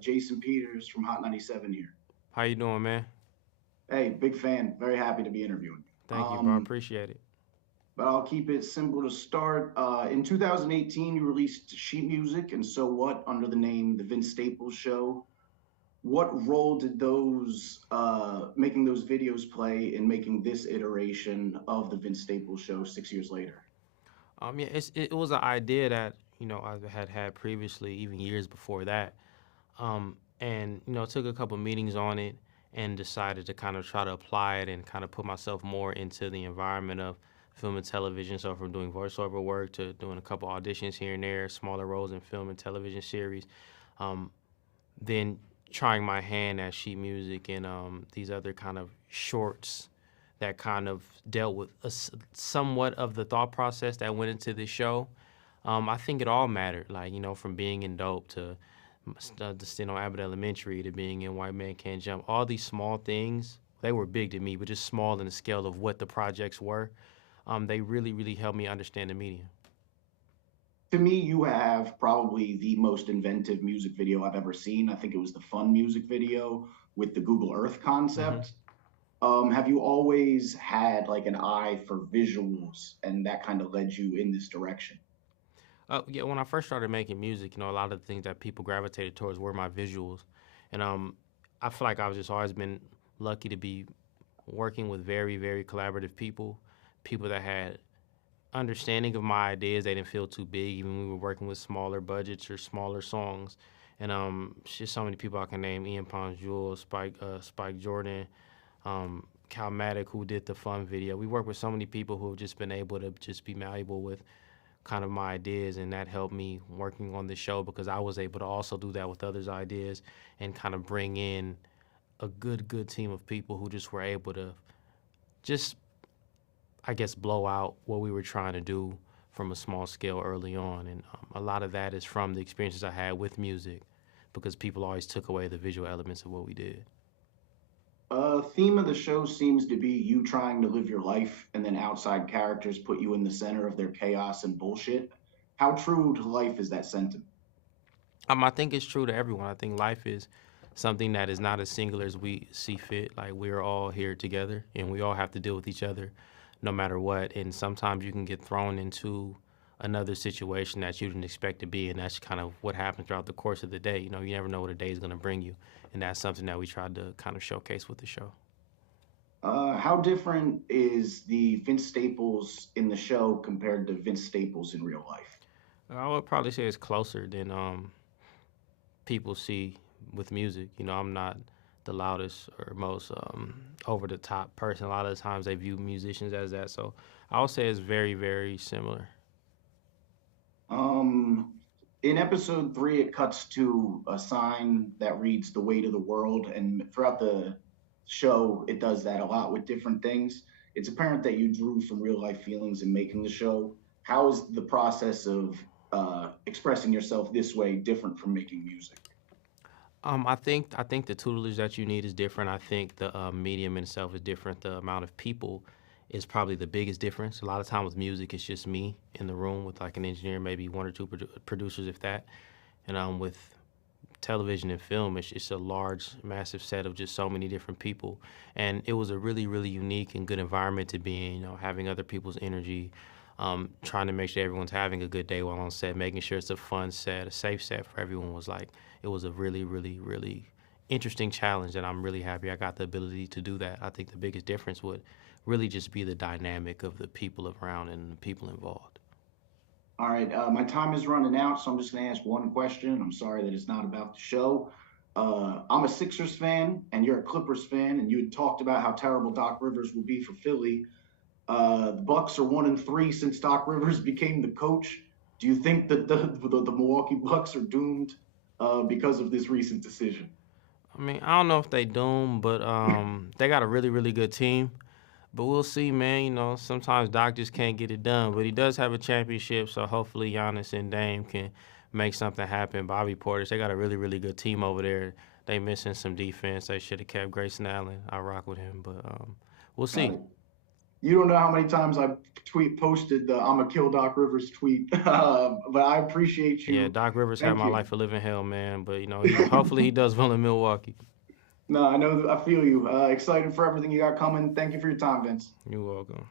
Jason Peters from Hot 97 here. How you doing, man? Hey, big fan. Very happy to be interviewing you. Thank you, bro. Appreciate it. But I'll keep it simple to start. In 2018, you released sheet music and So What under the name The Vince Staples Show. What role did those making those videos play in making this iteration of The Vince Staples Show 6 years later? Yeah, it was an idea that I had previously, even years before that, and took a couple meetings on it and decided to kind of try to apply it and kind of put myself more into the environment of film and television. So from doing voiceover work to doing a couple auditions here and there, smaller roles in film and television series, um, then trying my hand at sheet music and these other kind of shorts that kind of dealt with somewhat of the thought process that went into this show. I think it all mattered, like, from being in Dope to the stint on Abbott Elementary to being in White Man Can't Jump. All these small things, they were big to me, but just small in the scale of what the projects were. They really, really helped me understand the medium. To me, you have probably the most inventive music video I've ever seen. I think it was the Fun music video with the Google Earth Hmm. concept. Have you always had like an eye for visuals and that kind of led you in this direction? Yeah, when I first started making music, a lot of the things that people gravitated towards were my visuals, and I feel like I've just always been lucky to be working with very, very collaborative people, people that had understanding of my ideas. They didn't feel too big, even when we were working with smaller budgets or smaller songs. And it's just so many people I can name: Ian Pons, Jules, Spike Jordan, Cal Maddock, who did the Fun video. We work with so many people who have just been able to just be malleable with kind of my ideas, and that helped me working on the show because I was able to also do that with others' ideas and kind of bring in a good team of people who just were able to just, I guess, blow out what we were trying to do from a small scale early on. And a lot of that is from the experiences I had with music because people always took away the visual elements of what we did. Theme of the show seems to be you trying to live your life and then outside characters put you in the center of their chaos and bullshit. How true to life is that sentiment? I think it's true to everyone. I think life is something that is not as singular as we see fit. Like, we're all here together and we all have to deal with each other no matter what. And sometimes you can get thrown into another situation that you didn't expect to be. And that's kind of what happens throughout the course of the day. You never know what a day is going to bring you. And that's something that we tried to kind of showcase with the show. How different is the Vince Staples in the show compared to Vince Staples in real life? I would probably say it's closer than people see with music. I'm not the loudest or most over the top person. A lot of the times they view musicians as that. So I would say it's very, very similar. Um, in episode 3, it cuts to a sign that reads "The Weight of the World," and throughout the show, it does that a lot with different things. It's apparent that you drew from real life feelings in making the show. How is the process of expressing yourself this way different from making music? I think the tutelage that you need is different. I think the medium in itself is different. The amount of people is probably the biggest difference. A lot of time with music, it's just me in the room with like an engineer, maybe one or two producers, if that. And with television and film, it's a large, massive set of just so many different people. And it was a really, really unique and good environment to be in, having other people's energy, trying to make sure everyone's having a good day while on set, making sure it's a fun set, a safe set for everyone. Was like, it was a really, really, really interesting challenge, and I'm really happy I got the ability to do that. I think the biggest difference would really just be the dynamic of the people around and the people involved. All right, my time is running out, so I'm just going to ask one question. I'm sorry that it's not about the show. I'm a Sixers fan, and you're a Clippers fan, and you had talked about how terrible Doc Rivers will be for Philly. The Bucks are 1-3 since Doc Rivers became the coach. Do you think that the Milwaukee Bucks are doomed because of this recent decision? I mean, I don't know if they doomed, but they got a really, really good team. But we'll see, man. Sometimes Doc just can't get it done. But he does have a championship, so hopefully Giannis and Dame can make something happen. Bobby Portis, they got a really, really good team over there. They missing some defense. They should have kept Grayson Allen. I rock with him, but we'll Got see. it. You don't know how many times I posted the "I'm a kill Doc Rivers" tweet, but I appreciate Yeah, you. Doc Rivers had Thank my you. life a living hell, man. But hopefully he does well in Milwaukee. No, I know. I feel you. Excited for everything you got coming. Thank you for your time, Vince. You're welcome.